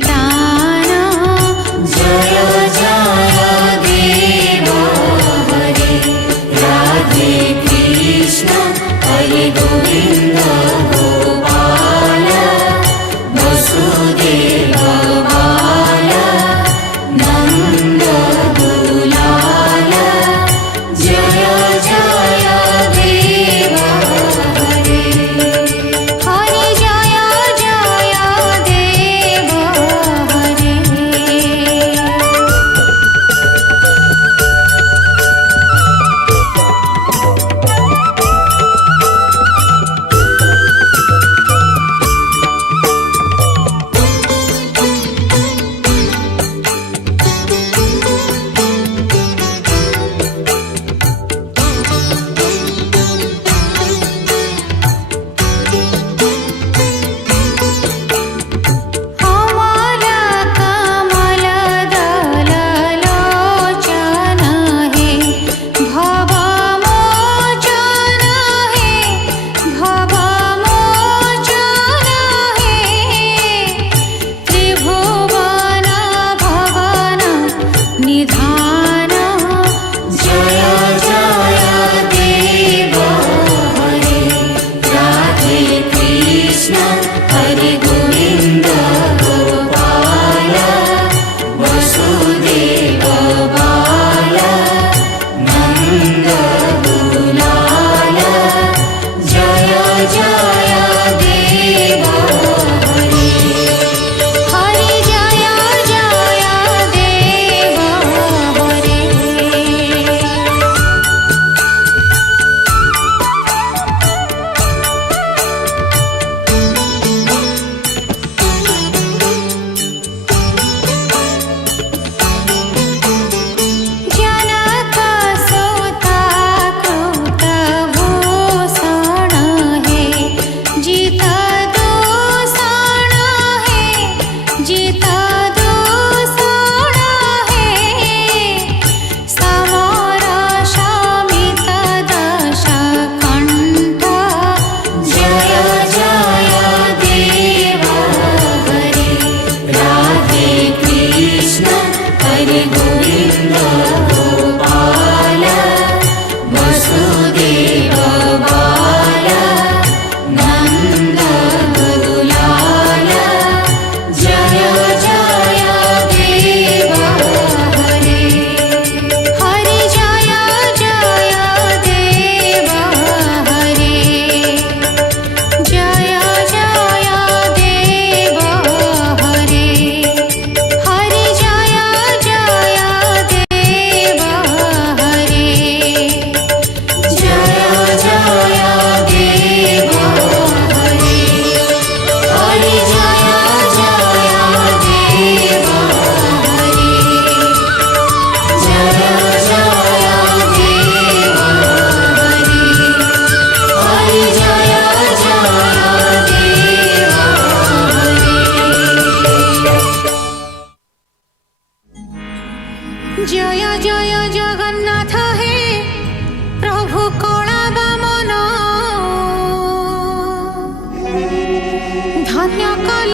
निदान जय जय देव हरे राधे कृष्ण हरे गोविंद गोपाल वसुदेव बाल नंद दुलाल जय जय देव हरे हरि जय जय देव हरे हमारा कमल दल लोचन हे भव मोचन हे भव मोचन हे त्रिभुवन भवन निधान जय जय देव हरे राधे कृष्ण हरे गोविंद गोपाल वसुदेव बाल नंद दुलाल जय जय देव हरे हरि जय जय देव हरे जनक सुता कृत भूषण हे जित दूषण हे जित दूषण हे समर शमित दश कंठ जय जय देव हरे राधे कृष्ण हरे गोविंद गोपाल वसुदेव बाल नंद दुलाल जय जय देव हरे हरि जय जय देव हरे जय जय देव हरे हरि जय जय देव हरे जय जय देव हरे हरि जय जय देव हरे जय जय देव हरे हरि जय जय देव हरे जय जय जगन्नाथ हे प्रभु कला बामन धन्य कल